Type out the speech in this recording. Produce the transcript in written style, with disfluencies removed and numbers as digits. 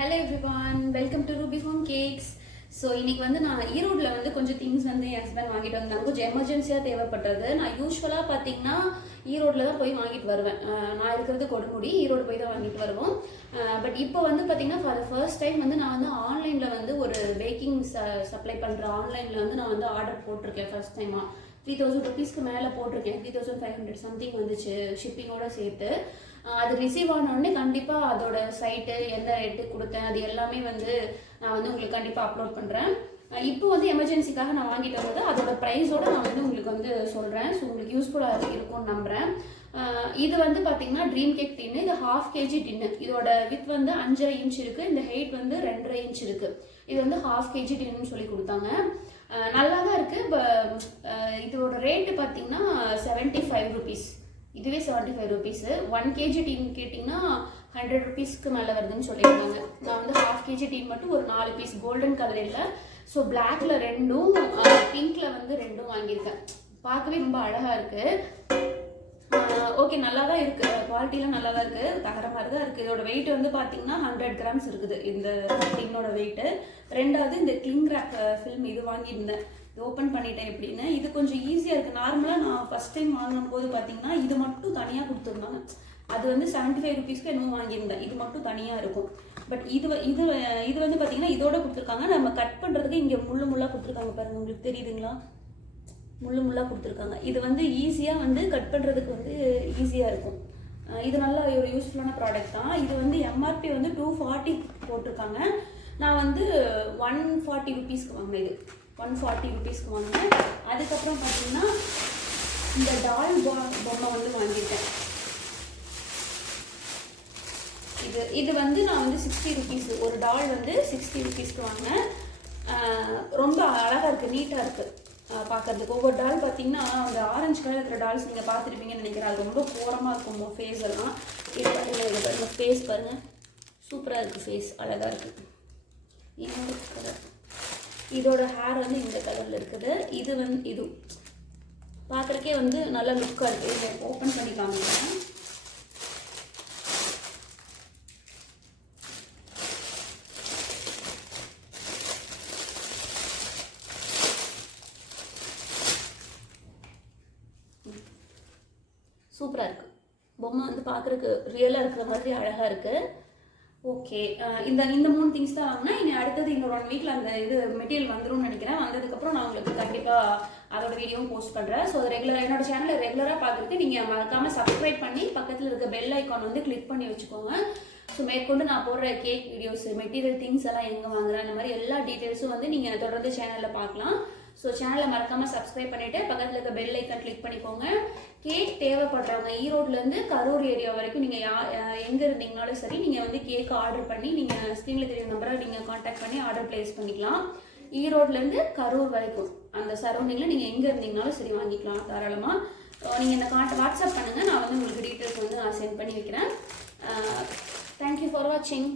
Hello everyone, welcome to Ruby Home Cakes. So இன்றைக்கி வந்து நான் ஈரோடில் வந்து கொஞ்சம் திங்ஸ் வந்து என் ஹஸ்பண்ட் வாங்கிட்டு வந்தாங்க. கொஞ்சம் எமர்ஜென்சியாக தேவைப்பட்டது. நான் யூஸ்வலாக பார்த்தீங்கன்னா ஈரோடில் தான் போய் வாங்கிட்டு வருவேன். நான் இருக்கிறது கொடுமுடி, ஈரோடு போய் தான் வாங்கிட்டு வருவோம். பட் இப்போ வந்து பார்த்தீங்கன்னா ஃபார் ஃபர்ஸ்ட் டைம் வந்து நான் வந்து ஆன்லைனில் வந்து ஒரு பேக்கிங் சப்ளை பண்ணுற ஆன்லைனில் வந்து நான் வந்து ஆர்டர் போட்டிருக்கேன். ஃபர்ஸ்ட் டைமாக 3000 rupeesக்கு மேலே போட்டிருக்கேன். 3500 சம்திங் வந்துச்சு ஷிப்பிங்கோடு சேர்த்து. அது ரிசீவ் ஆனோடனே கண்டிப்பாக அதோட சைட்டு எந்த ரேட்டு கொடுத்தேன் அது எல்லாமே வந்து நான் வந்து உங்களுக்கு கண்டிப்பாக அப்லோட் பண்ணுறேன். இப்போ வந்து எமர்ஜென்சிக்காக நான் வாங்கிட்டு வரும்போது அதோட ப்ரைஸோடு நான் வந்து உங்களுக்கு வந்து சொல்கிறேன். ஸோ உங்களுக்கு யூஸ்ஃபுல்லாக இருக்கும்னு நம்புகிறேன். இது வந்து பார்த்தீங்கன்னா ட்ரீம் கேக் டின்னு. இது 1/2 kg டின்னு. இதோட வித் வந்து 5.5 inch இருக்குது. இந்த ஹைட் வந்து 2.5 inch இருக்குது. இது வந்து 1/2 kg டின்னு சொல்லி கொடுத்தாங்க. நல்லா தான் இருக்குது. இதோட ரேட்டு பார்த்தீங்கன்னா 75 rupees. இதுவே 75 rupees. 1 kg டீன் கேட்டிங்கன்னா 100 rupeesக்கு மேலே வருதுன்னு சொல்லியிருந்தாங்க. நான் வந்து 1/2 kg டீன் மட்டும் ஒரு 4 பீஸ் கோல்டன் கலர் இல்லை. ஸோ பிளாக்ல 2ம் பிங்க்ல வந்து 2ம் வாங்கியிருக்கேன். பார்க்கவே ரொம்ப அழகாக இருக்குது. ஓகே, நல்லா தான் இருக்குது. குவாலிட்டிலாம் நல்லா தான் இருக்குது. தகர மாதிரி தான் இருக்குது. இதோட வெயிட் வந்து பார்த்தீங்கன்னா 100 grams இருக்குது இந்த டின்னோட வெயிட்டு. ரெண்டாவது இந்த கிளிங் ரேப் ஃபில்ம் இது வாங்கியிருந்தேன். ஓப்பன் பண்ணிட்டேன் எப்படின்னு. இது கொஞ்சம் ஈஸியாக இருக்குது. நார்மலாக நான் ஃபஸ்ட் டைம் வாங்கும் போது பார்த்தீங்கன்னா இது மட்டும் தனியாக கொடுத்துருந்தாங்க. அது வந்து 75 rupeesக்கு என்னமோ வாங்கியிருந்தேன். இது மட்டும் தனியாக இருக்கும். பட் இது வந்து பார்த்தீங்கன்னா இதோட கொடுத்துருக்காங்க. நம்ம கட் பண்ணுறதுக்கு இங்கே முள்ளாக கொடுத்துருக்காங்க பாருங்கள். உங்களுக்கு தெரியுதுங்களா? முள்ளாக கொடுத்துருக்காங்க. இது வந்து ஈஸியாக வந்து கட் பண்ணுறதுக்கு வந்து ஈஸியாக இருக்கும். இது நல்ல ஒரு யூஸ்ஃபுல்லான ப்ராடக்ட் தான். இது வந்து எம்ஆர்பி வந்து 240 போட்டிருக்காங்க. நான் வந்து 140 rupeesக்கு வாங்கினேன். இது 140 rupeesக்கு வாங்கினேன். அதுக்கப்புறம் பார்த்தீங்கன்னா இந்த டால் பொம்மை வந்து வாங்கியிருக்கேன். இது வந்து நான் வந்து 60 rupees. ஒரு டால் வந்து 60 rupeesக்கு வாங்கினேன். ரொம்ப அழகாக இருக்குது, நீட்டாக இருக்குது பார்க்குறதுக்கு. ஒவ்வொரு டால் பார்த்தீங்கன்னா அந்த ஆரஞ்சு கலர் இருக்கிற டால்ஸ் நீங்கள் பார்த்துருப்பீங்கன்னு நினைக்கிறேன். அது ரொம்ப கோரமாக இருக்கும் ஃபேஸ் எல்லாம். இது பாருங்கள், ஃபேஸ் பாருங்கள், சூப்பராக இருக்குது. ஃபேஸ் அழகாக இருக்குது. இன்னொரு கலர், இதோட ஹேர் வந்து இந்த கலரில் இருக்குது. இது வந்து இது பார்க்குறக்கே வந்து நல்லா லுக்காக இருக்குது. இதை ஓப்பன் பண்ணி காமிக்கிறேன். சூப்பராக இருக்குது. பொம்மை வந்து பார்க்குறக்கு ரியலாக இருக்கிற மாதிரி அழகாக இருக்குது. ஓகே, இந்த 3 திங்ஸ் தான் வாங்கினா. இனி அடுத்தது இன்னொரு 1 வீக்கில் அந்த இது மெட்டீரியல் வந்துடும் நினைக்கிறேன். வந்ததுக்கப்புறம் நான் உங்களுக்கு கண்டிப்பாக அதோட வீடியோவும் போஸ்ட் பண்ணுறேன். ஸோ அது என்னோட சேனலை ரெகுலராக பார்க்குறதுக்கு நீங்கள் மறக்காமல் சப்ஸ்கிரைப் பண்ணி பக்கத்தில் இருக்க பெல் ஐக்கான் வந்து கிளிக் பண்ணி வச்சுக்கோங்க. ஸோ மேற்கொண்டு நான் போடுற கேக் வீடியோஸ், மெட்டீரியல் திங்ஸ் எல்லாம் எங்கே வாங்குறேன், அந்த மாதிரி எல்லா டீட்டெயில்ஸும் வந்து நீங்கள் தொடர்ந்து சேனலில் பார்க்கலாம். ஸோ சேனலை மறக்காமல் சப்ஸ்கிரைப் பண்ணிவிட்டு பக்கத்தில் இருக்க பெல் ஐக்கான் கிளிக் பண்ணிக்கோங்க. கேக் தேவைப்படுறவங்க ஈரோட்லேருந்து கரூர் ஏரியா வரைக்கும் நீங்கள் எங்கே இருந்தீங்கனாலும் சரி, நீங்கள் வந்து கேக் ஆர்டர் பண்ணி நீங்கள் ஸ்க்ரீனில் தெரியும் நம்பரை நீங்கள் காண்டாக்ட் பண்ணி ஆர்டர் ப்ளேஸ் பண்ணிக்கலாம். ஈரோட்லேருந்து கரூர் வரைக்கும் அந்த சரௌண்டிங்கில் நீங்கள் எங்கே இருந்தீங்கனாலும் சரி வாங்கிக்கலாம் தாராளமாக. நீங்கள் இந்த வாட்ஸ்அப் பண்ணுங்கள். நான் வந்து உங்களுக்கு டீட்டெயில்ஸ் வந்து நான் சென்ட் பண்ணி வைக்கிறேன். தேங்க்யூ ஃபார் வாட்சிங்.